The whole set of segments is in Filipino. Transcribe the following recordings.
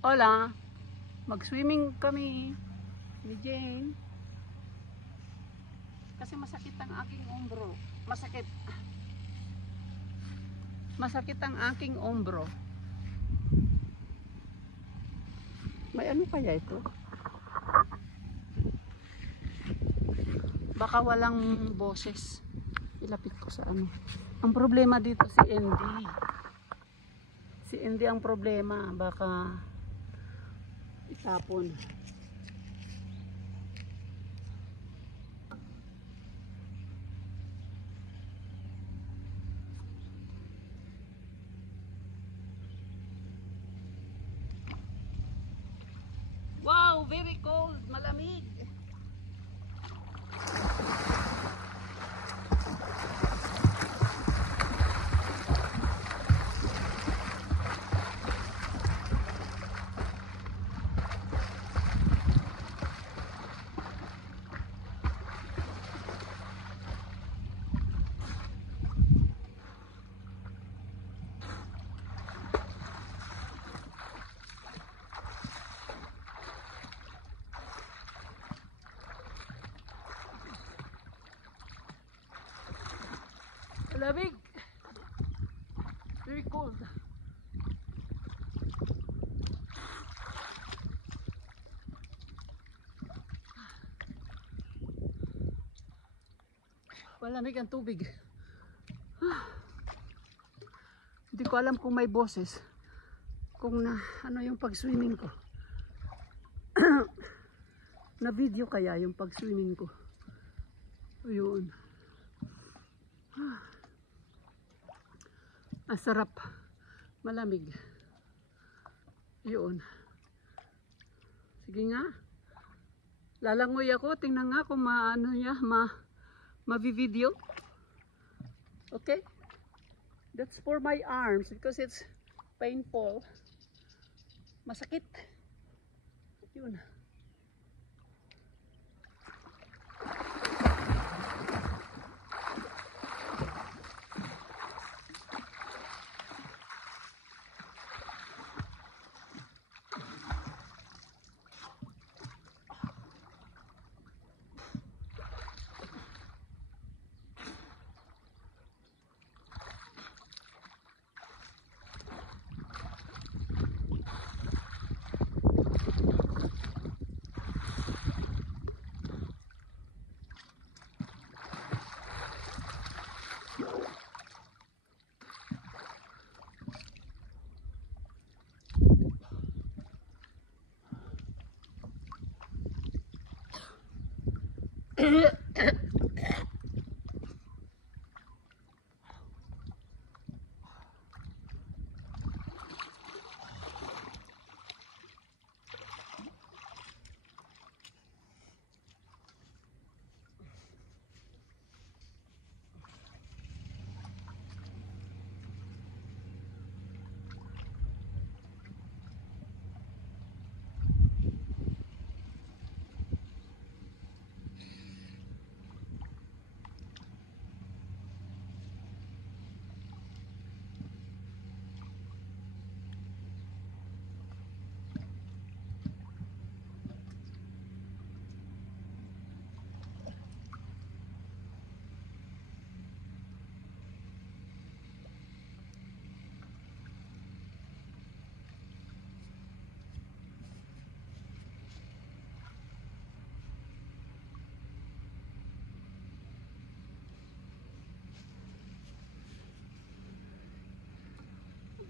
Hola, mag-swimming kami ni Jane. Kasi masakit ang aking ombro. Masakit. Masakit ang aking ombro. May ano kaya ito? Baka walang boses. Ilapit ko sa ano. Ang problema dito si Andy. Si Andy ang problema. Baka itapon. Wow, very cold. Malamig. Malamig. Very cold. Malamig ang tubig. Hindi ko alam kung may boses. Kung na ano yung pag-swimming ko. Na video kaya yung pag-swimming ko. Ayun. Ang sarap. Malamig. Yun. Sige nga. Lalangoy ako. Tingnan nga kung maano niya. Ma-video. Okay? That's for my arms because it's painful. Masakit. Yun.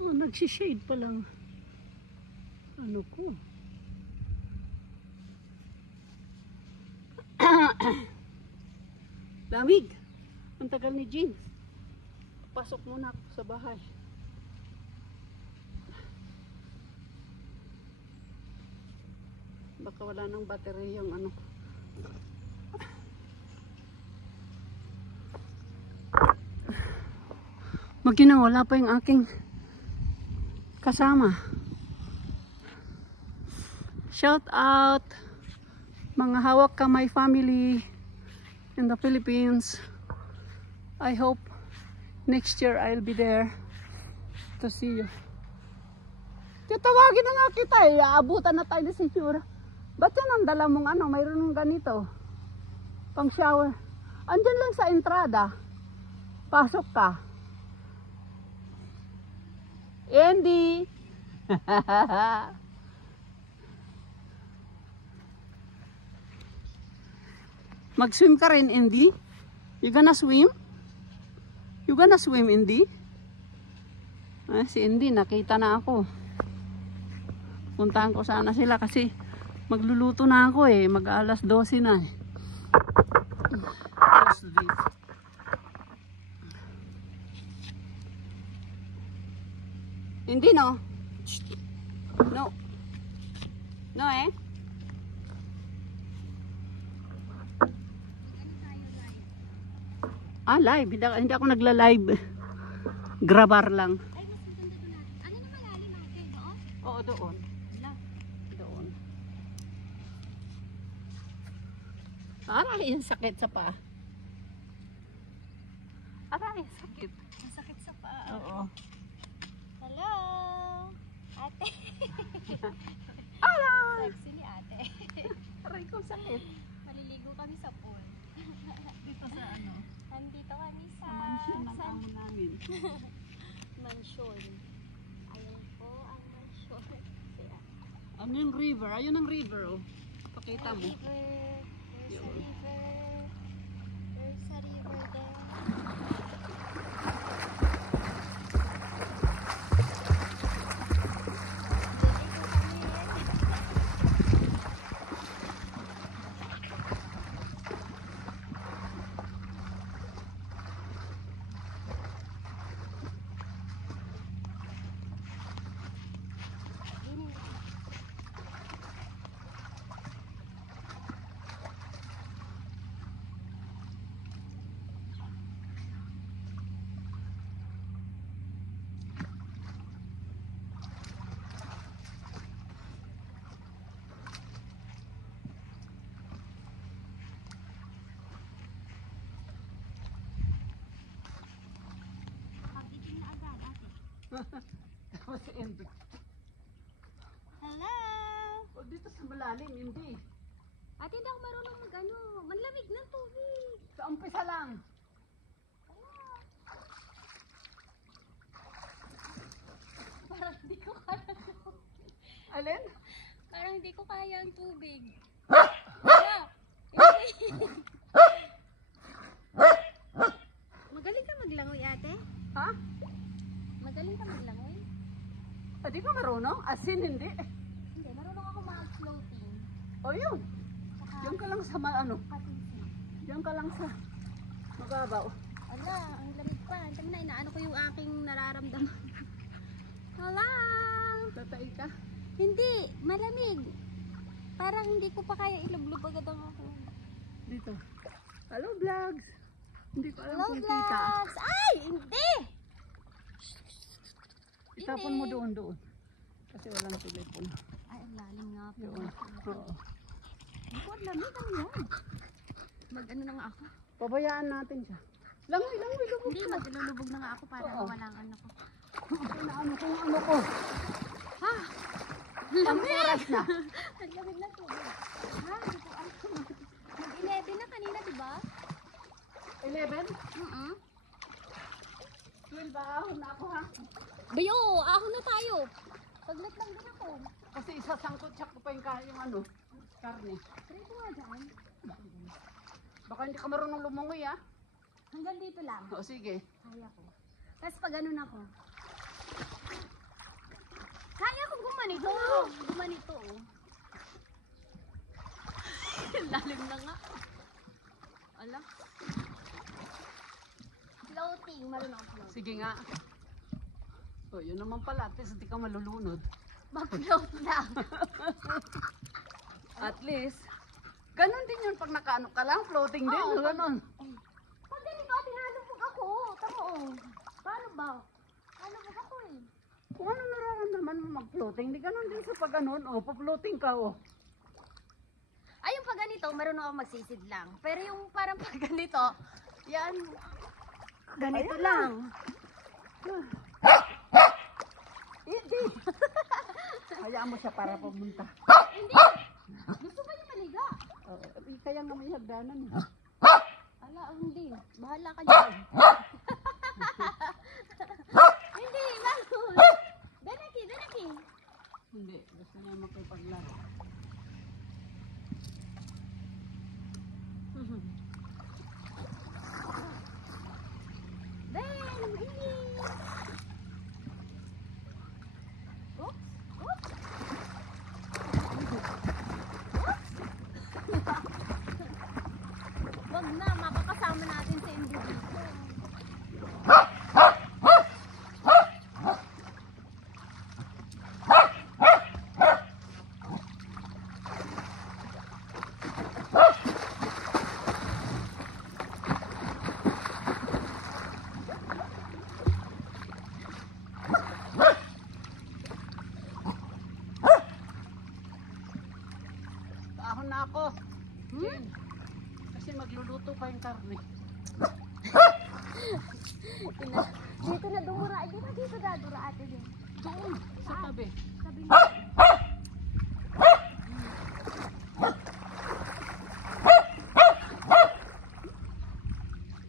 Oh, nagsishade pa lang. Ano ko? Lamig. Ang tagal ni Jean. Pasok muna ako sa bahay. Baka wala nang battery yung ano. Magina, wala pa yung aking kasama. Shout out mga hawak kamay family in the Philippines. I hope next year I'll be there to see you. Tatawagin na nga kita eh. Aabutan na tayo sa itsura. Ba't yan ang dala mong ano? Mayroon ng ganito. Pang shower. Andyan lang sa entrada. Pasok ka. Andy! Mag-swim ka rin, Andy? You gonna swim? You gonna swim, Andy? Ah, si Andy, nakita na ako. Puntahan ko sana sila kasi magluluto na ako eh. Mag-alas 12 na eh. Close this. Hindi no? No. No eh? Ah, live. Hindi ako nagla-live. Grabar lang. Ay, mas maganda doon natin. Ano na malalim ate? Doon? Oo, doon. Wala. Doon. Aray, yung sakit sa paa. Aray, sakit. Masakit sa paa. Oo. Hello! Ate! Aray! Sexy ni ate. Aray ko, sakit. Maliligo kami sa pool. Dito sa ano? Nandito kami sa... Sa mansion ng amo namin. Mansion. Ayun po ang mansion. Kaya, Ano yung river? Ayun ang river, oh. Pakita mo. river. There's a Yun. river. There's a river there. Liligo kami. Pagdating na agad ate. Tapos si Andy. Hello! Oh, dito sa malalim, hindi. Ate, hindi ako marunong mag-ano. Manlamig ng tubig. Sa umpisa lang. Parang hindi ko kaya. Alin? Parang hindi ko kaya ang tubig. Wala. Hindi. Magaling ka maglangoy, ate? Ha? Magaling ka maglangoy? Ah, di ka marunong? Asin, hindi. Hindi, marunong ako mag-floating. O yun. Saka Diyan ka lang sa ano. patinsin. Diyan ka lang sa mababaw. Ala, ang lamig pa. Tama na, inaano ko yung aking nararamdaman. Hala! Tatay ka. Hindi, malamig. Parang hindi ko pa kaya ilublub agad ang ako. Dito. Hello, vlogs. Hindi ko alam Hello, kung kita. vlogs! Ay, hindi! Itapon mo doon. Kasi walang telepon. Ay, ang lalim nga po. Yun. Oo. Ako, ang lamig. Ano yan? Mag-ano na nga ako? Pabayaan natin siya. Langoy, lubog Hindi, ka. maglulubog na nga ako para Oo. mawala ang ano ko. Ano ko, ano ko. Ha? Ang oras na. Ang lamig na tubig. Ha? Hindi ko alam. Mag-11 na kanina, di ba? 11? 12 Mm-mm. ahon na ako ha. Bayo, ahon na tayo. Paglat lang din ako. Kasi isasangkot siya ko pa yung ano, karne. Try ko nga dyan. Baka hindi ka marunong lumangoy ha. Hanggang dito lang. O sige. Kaya ko. Tapos pag ganun ako. Kaya ko gumanito. Gumanito, oh. Lalim na nga. Ala. Floating. Marunong ako floating. Sige nga. O yun naman pala, at least hindi ka malulunod. Mag-float lang. At least, ganun din yun pag nakaano ka lang, floating din, Oo, ganun. Pag ganito, tinalubog ako. Tama, oh. Paano ba? Nalubog ako, eh. Kung ano nararamdaman mo mag-floating, di ganun din sa pag ganun, o pa-floating ka, o. Ay, yung pag ganito, marunong ako magsisid lang. Pero yung parang pag ganito, yan, ganito Ayan lang. Hindi. hayaan mo siya para pumunta. Hindi. Gusto ba niya maliga? Kaya nga may hagdanan. Ala, hindi. Bahala ka dyan. Hindi, bakit? Danaki, danaki. Hindi, gusto niya makipaglaro. Ben, hindi. Oops, oops. Wag na, makakasama natin sa hindi dito. Ahon na ako. Jen, kasi magluluto pa yung karne. Dito na dumura. Dito na dura ate din. Doon, sa tabi. Sabi niya.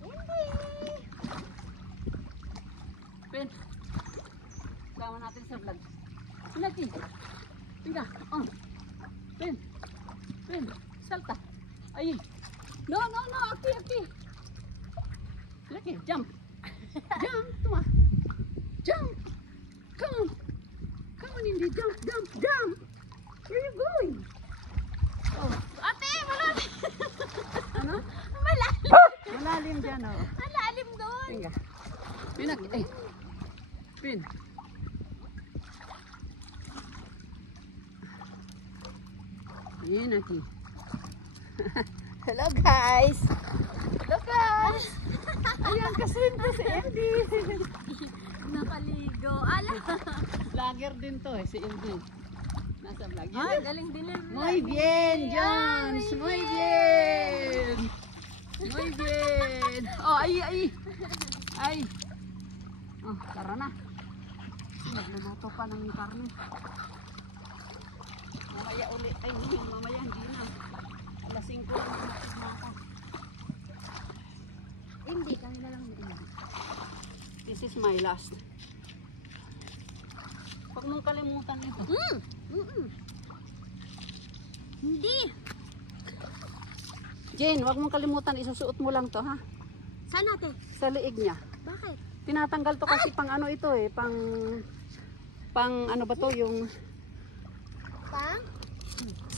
Hindi. Pen, sama natin sa vlog. Lagi. Tingnan. Oh. Pen. Pen, salta. Ay. No, no, no. Aki. Lagi, jump. Jump, tuma. Jump. Come on. Come on, hindi. Jump. Where are you going? Oh. Ate, malalim. Ano? Malalim. Malalim dyan, oh. Malalim doon. Tingnan. Pinak, eh. Pin. Ayan, Aki. Hello guys. Hello guys. Ayan, kaswim to si Andy. Nakaligo. Ala. Vlogger din to eh, si Andy. Nasa vlog. Ay, galing din yung Muy bien, Jones. Muy bien. Muy bien. Oh, ay. Oh, tara na. Nagluluto pa ng karne. Mamaya uli. Ay, mamaya hindi na. Alas 5 lang na ako. Hindi, kami na lang hindi. This is my last. Huwag mong kalimutan ito. Hindi. Jane, huwag mong kalimutan. Isusuot mo lang to, ha? Saan ate? Sa liig niya. Bakit? Tinatanggal to kasi pang ano ito eh. Pang ano ba to? Yung Pang?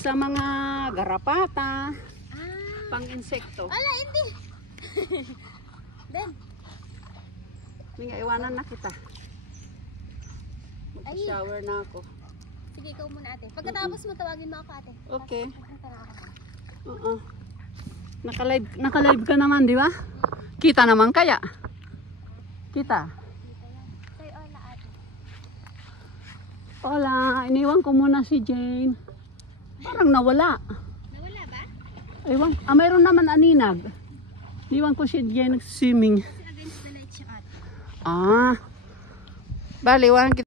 sa mga garapata. Ah. Pang insekto. Ala, hindi. Ben. Nga, iwanan na kita. Ay. Mag-shower na ako. Sige, ikaw muna ate. Pagkatapos mo, tawagin mo ako ate. Okay. Pupunta na ako. Oo. Naka-live ka naman, di ba? Kita naman kaya? Kita. Dito yan. Say hola ate. Hola, iniwan ko muna si Jane. Parang nawala. Nawala ba? Ewan. Mayroon naman aninag. Iniwan ko si Jane swimming. Kasi against the night siya ate. Bali, iwanan kita.